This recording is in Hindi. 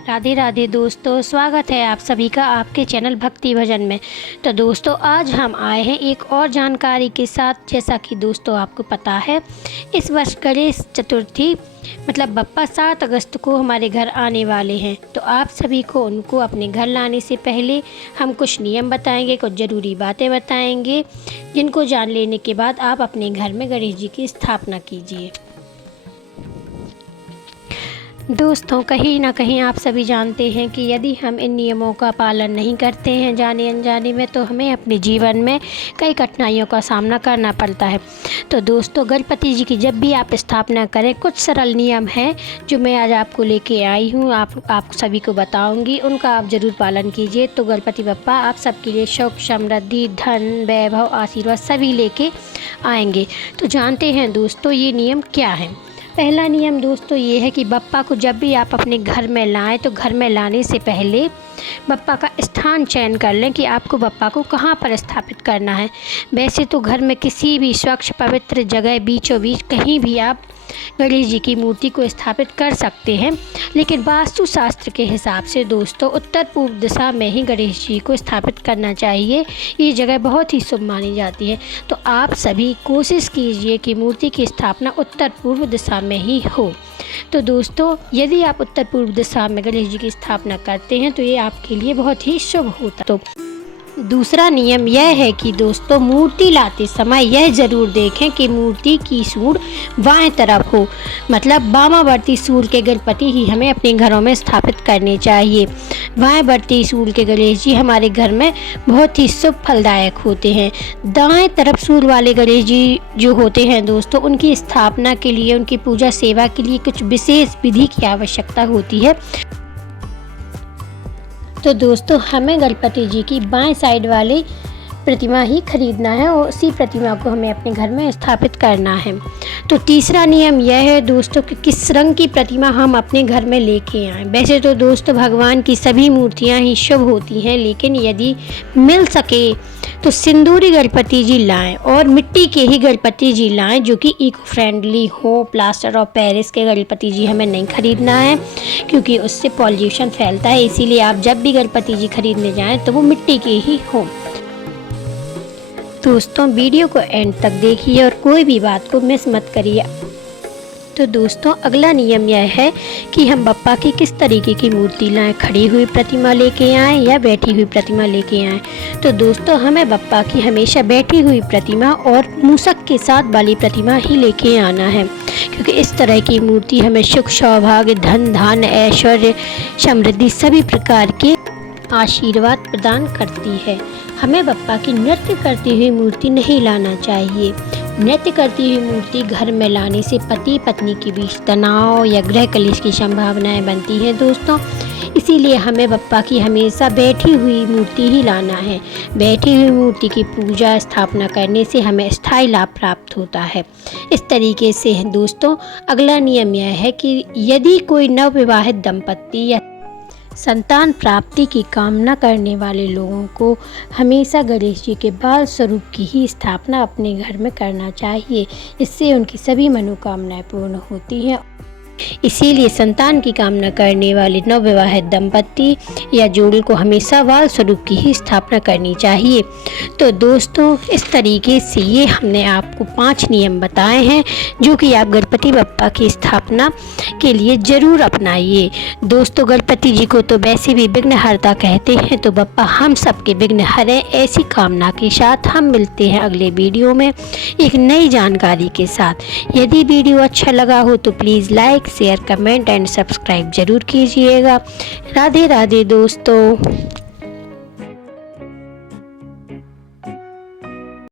राधे राधे दोस्तों, स्वागत है आप सभी का आपके चैनल भक्ति भजन में। तो दोस्तों आज हम आए हैं एक और जानकारी के साथ। जैसा कि दोस्तों आपको पता है, इस वर्ष गणेश चतुर्थी मतलब बप्पा 7 अगस्त को हमारे घर आने वाले हैं। तो आप सभी को उनको अपने घर लाने से पहले हम कुछ नियम बताएंगे, कुछ ज़रूरी बातें बताएंगे, जिनको जान लेने के बाद आप अपने घर में गणेश जी की स्थापना कीजिए। दोस्तों कहीं ना कहीं आप सभी जानते हैं कि यदि हम इन नियमों का पालन नहीं करते हैं जाने अनजाने में, तो हमें अपने जीवन में कई कठिनाइयों का सामना करना पड़ता है। तो दोस्तों गणपति जी की जब भी आप स्थापना करें, कुछ सरल नियम हैं जो मैं आज आपको लेके आई हूँ, आप सभी को बताऊँगी, उनका आप ज़रूर पालन कीजिए। तो गणपति बप्पा आप सबके लिए सुख समृद्धि धन वैभव आशीर्वाद सभी लेके आएंगे। तो जानते हैं दोस्तों ये नियम क्या है। पहला नियम दोस्तों ये है कि बप्पा को जब भी आप अपने घर में लाएं, तो घर में लाने से पहले बप्पा का स्थान चयन कर लें कि आपको बप्पा को कहाँ पर स्थापित करना है। वैसे तो घर में किसी भी स्वच्छ पवित्र जगह बीचों बीच कहीं भी आप गणेश जी की मूर्ति को स्थापित कर सकते हैं, लेकिन वास्तु शास्त्र के हिसाब से दोस्तों उत्तर पूर्व दिशा में ही गणेश जी को स्थापित करना चाहिए। ये जगह बहुत ही शुभ मानी जाती है। तो आप सभी कोशिश कीजिए कि मूर्ति की स्थापना उत्तर पूर्व दिशा में ही हो। तो दोस्तों यदि आप उत्तर पूर्व दिशा में गणेश जी की स्थापना करते हैं तो ये आपके लिए बहुत ही शुभ होता है। तो दूसरा नियम यह है कि दोस्तों मूर्ति लाते समय यह ज़रूर देखें कि मूर्ति की सूंड बाएं तरफ हो, मतलब वामावर्ती सूंड के गणपति ही हमें अपने घरों में स्थापित करने चाहिए। बाएंवर्ती सूंड के गणेश जी हमारे घर में बहुत ही शुभ फलदायक होते हैं। दाएं तरफ सूंड वाले गणेश जी जो होते हैं दोस्तों, उनकी स्थापना के लिए, उनकी पूजा सेवा के लिए कुछ विशेष विधि की आवश्यकता होती है। तो दोस्तों हमें गणपति जी की बाएं साइड वाली प्रतिमा ही खरीदना है और उसी प्रतिमा को हमें अपने घर में स्थापित करना है। तो तीसरा नियम यह है दोस्तों कि किस रंग की प्रतिमा हम अपने घर में लेके आएँ। वैसे तो दोस्तों भगवान की सभी मूर्तियां ही शुभ होती हैं, लेकिन यदि मिल सके तो सिंदूरी गणपति जी लाएं और मिट्टी के ही गणपति जी लाएं जो कि इको फ्रेंडली हो। प्लास्टर ऑफ पेरिस के गणपति जी हमें नहीं खरीदना है, क्योंकि उससे पॉल्यूशन फैलता है। इसीलिए आप जब भी गणपति जी खरीदने जाएं तो वो मिट्टी के ही हों। दोस्तों वीडियो को एंड तक देखिए और कोई भी बात को मिस मत करिए। तो दोस्तों अगला नियम यह है कि हम बप्पा की किस तरीके की मूर्ति लाएं, खड़ी हुई प्रतिमा लेके आएं या बैठी हुई प्रतिमा लेके आएं। तो दोस्तों हमें बप्पा की हमेशा बैठी हुई प्रतिमा और मूषक के साथ वाली प्रतिमा ही लेके आना है, क्योंकि इस तरह की मूर्ति हमें सुख सौभाग्य धन धान्य ऐश्वर्य समृद्धि सभी प्रकार के आशीर्वाद प्रदान करती है। हमें बप्पा की नृत्य करती हुई मूर्ति नहीं लाना चाहिए। नृत्य करती हुई मूर्ति घर में लाने से पति पत्नी के बीच तनाव या गृह कलेश की संभावनाएं बनती हैं दोस्तों। इसीलिए हमें बप्पा की हमेशा बैठी हुई मूर्ति ही लाना है। बैठी हुई मूर्ति की पूजा स्थापना करने से हमें स्थायी लाभ प्राप्त होता है। इस तरीके से दोस्तों अगला नियम यह है कि यदि कोई नवविवाहित दंपत्ति या संतान प्राप्ति की कामना करने वाले लोगों को हमेशा गणेश जी के बाल स्वरूप की ही स्थापना अपने घर में करना चाहिए। इससे उनकी सभी मनोकामनाएं पूर्ण होती हैं। इसीलिए संतान की कामना करने वाले नवविवाहित दंपत्ति या जोड़ी को हमेशा बाल स्वरूप की ही स्थापना करनी चाहिए। तो दोस्तों इस तरीके से ये हमने आपको 5 नियम बताए हैं जो कि आप गणपति बप्पा की स्थापना के लिए ज़रूर अपनाइए। दोस्तों गणपति जी को तो वैसे भी विघ्नहर्ता कहते हैं, तो बप्पा हम सबके विघ्न हरें, ऐसी कामना के साथ हम मिलते हैं अगले वीडियो में एक नई जानकारी के साथ। यदि वीडियो अच्छा लगा हो तो please like share comment and subscribe जरूर कीजिएगा। राधे राधे दोस्तों।